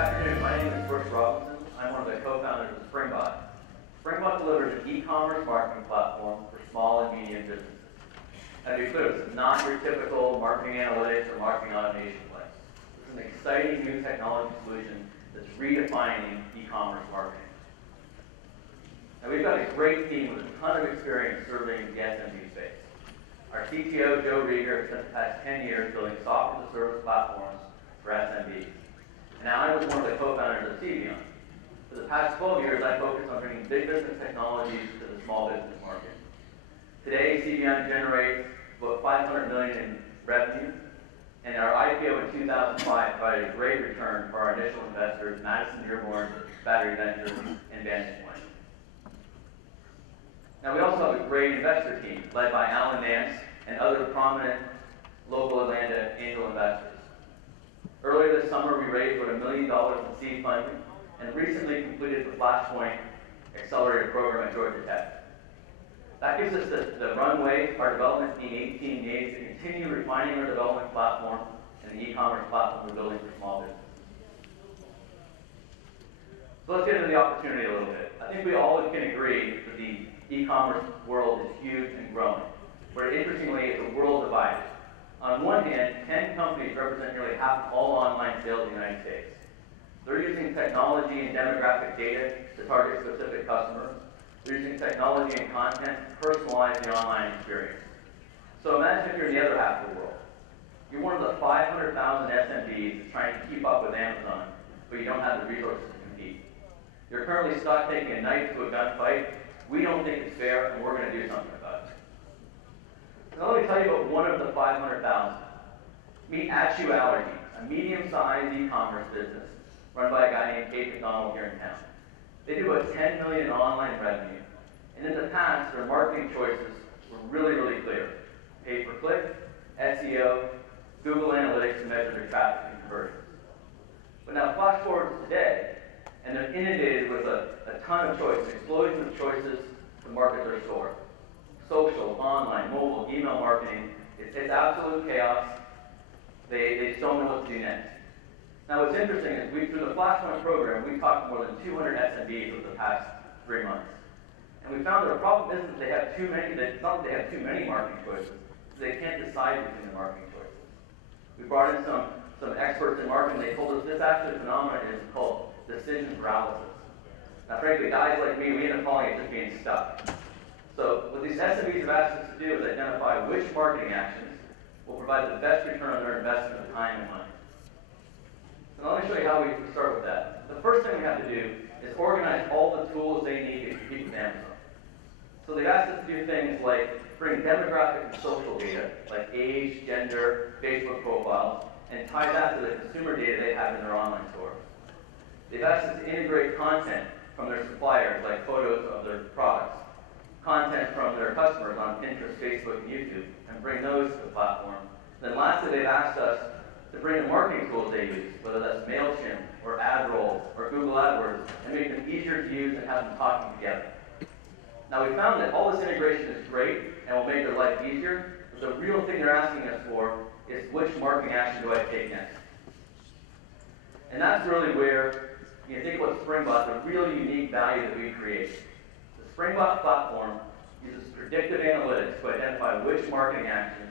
afternoon. My name is Brooks Robinson. I'm one of the co-founders of Springbot. Springbot delivers an e-commerce marketing platform for small and medium businesses. Now, to be clear, this is not your typical marketing analytics or marketing automation play. This is an exciting new technology solution that's redefining e-commerce marketing. Now, we've got a great team with a ton of experience serving the SMB space. Our CTO, Joe Rieger, has spent the past 10 years building software-as-a-service platforms for SMBs. And now I was one of the co-founders of CBion. For the past 12 years, I focused on bringing big business technologies to the small business market. Today, CBion generates about $500 million in revenue, and our IPO in 2005 provided a great return for our initial investors, Madison Dearborn, Battery Ventures, and Vantage Point. Now, we also have a great investor team led by Alan Nance and other prominent local Atlanta angel investors. Earlier this summer, we raised about $1 million in seed funding and recently completed the Flashpoint Accelerator program at Georgia Tech. That gives us the runway our development team 18 needs to continue refining our development platform and the e-commerce platform we're building for small businesses. So let's get into the opportunity a little bit. I think we all can agree that the e-commerce world is huge and growing, but interestingly, it's a world divided. On one hand, 10 companies represent nearly half of all online sales in the United States. They're using technology and demographic data to target specific customers. They're using technology and content to personalize the online experience. So imagine if you're in the other half of the world. You're one of the 500,000 SMBs that's trying to keep up with Amazon, but you don't have the resources to compete. You're currently stuck taking a knife to a gunfight. We don't think it's fair, and we're going to do something about it. Now let me tell you about one of the 500,000. Meet Actuality, a medium-sized e-commerce business run by a guy named Kate McDonald here in town. They do about $10 million in online revenue, and in the past, their marketing choices were really, really clear. Pay per click, SEO, Google Analytics to measure their traffic and conversions. But now flash forward to today, and they're inundated with a ton of choices, an explosion of choices to market their store. Social, online, mobile, email marketing, it's absolute chaos. They just don't know what to do next. Now what's interesting is through the Flashpoint program, we've talked to more than 200 SMBs over the past 3 months. And we found that the problem isn't that they have too many, it's not that they have too many marketing choices, they can't decide between the marketing choices. We brought in some experts in marketing, they told us this actually phenomenon is called decision paralysis. Now frankly, guys like me, we end up calling it just being stuck. So what these SMBs have asked us to do is identify which marketing actions will provide the best return on their investment of time and money. So let me show you how we start with that. The first thing we have to do is organize all the tools they need to compete with Amazon. So they've asked us to do things like bring demographic and social data, like age, gender, Facebook profiles, and tie that to the consumer data they have in their online store. They've asked us to integrate content from their suppliers, like photos of their products, content from their customers on Pinterest, Facebook, and YouTube, and bring those to the platform. Then lastly, they've asked us to bring the marketing tools they use, whether that's MailChimp or AdRoll or Google AdWords, and make them easier to use and have them talking together. Now we found that all this integration is great and will make their life easier, but the real thing they're asking us for is which marketing action do I take next? And that's really where you think about Springbot, the really unique value that we create. The Springbot platform uses predictive analytics to identify which marketing actions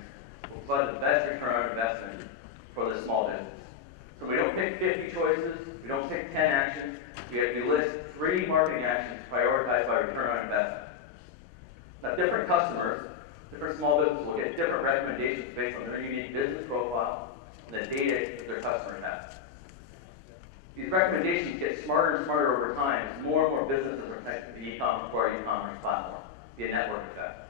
will provide the best return on investment for the small business. So we don't pick 50 choices, we don't pick 10 actions, we list 3 marketing actions prioritized by return on investment. Now different customers, different small businesses will get different recommendations based on their unique business profile and the data that their customers have. These recommendations get smarter and smarter over time as more and more businesses are connected to the e-commerce platform via network effect.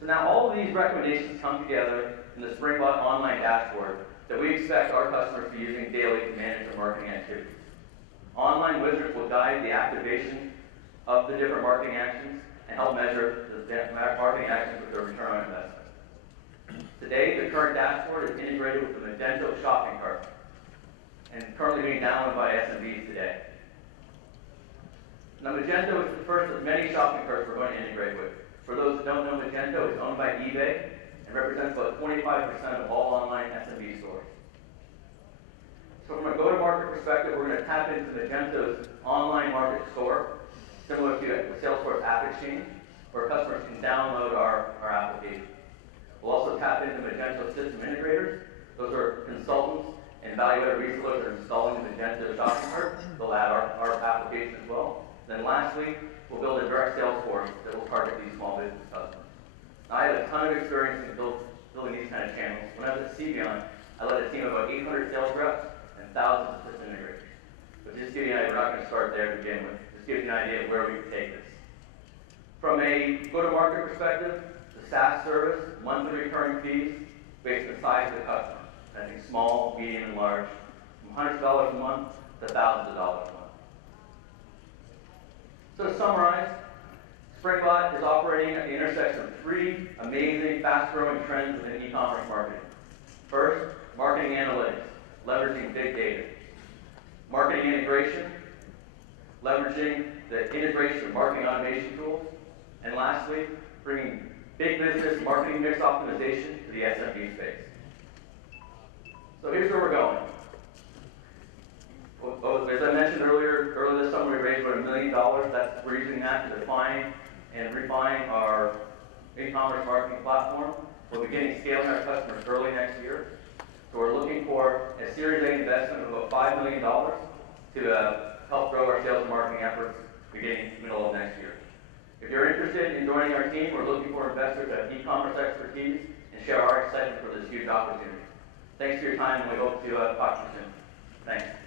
So now all of these recommendations come together in the Springbot online dashboard that we expect our customers to be using daily to manage their marketing activities. Online wizards will guide the activation of the different marketing actions and help measure the marketing actions with their return on investment. Today, the current dashboard is integrated with the Magento shopping cart and currently being downloaded by SMBs today. Now Magento is the first of many shopping carts we're going to integrate with. For those who don't know, Magento is owned by eBay and represents about 25% of all online SMB stores. So from a go-to-market go-to-market perspective, we're going to tap into Magento's online market store, similar to the Salesforce App Exchange, where customers can download our application. We'll also tap into Magento system integrators. Those are consultants and value-added resellers that are installing the Magento shopping cart. They'll add our application as well. Then lastly, we'll build a direct sales force that will target these small business customers. Now, I have a ton of experience in building these kind of channels. When I was at CBON, I led a team of about 800 sales reps and thousands of system integrators. But just to give you an idea, we're not going to start there to begin with. Just give you an idea of where we can take this. From a go-to-market perspective, the SaaS service, monthly recurring fees, based on the size of the customer. I think small, medium, and large, from hundreds of dollars a month to thousands of dollars a month. So to summarize, Springbot is operating at the intersection of three amazing, fast-growing trends within e-commerce marketing. First, marketing analytics, leveraging big data. Marketing integration, leveraging the integration of marketing automation tools. And lastly, bringing big business marketing mix optimization to the SMB space. So here's where we're going. As I mentioned earlier this summer we raised about $1 million. We're using that to define and refine our e-commerce marketing platform. We're beginning scaling our customers early next year. So we're looking for a Series A investment of about $5 million to help grow our sales and marketing efforts beginning middle of next year. If you're interested in joining our team, we're looking for investors that have e-commerce expertise and share our excitement for this huge opportunity. Thanks for your time, and we hope to talk to you soon. Thanks.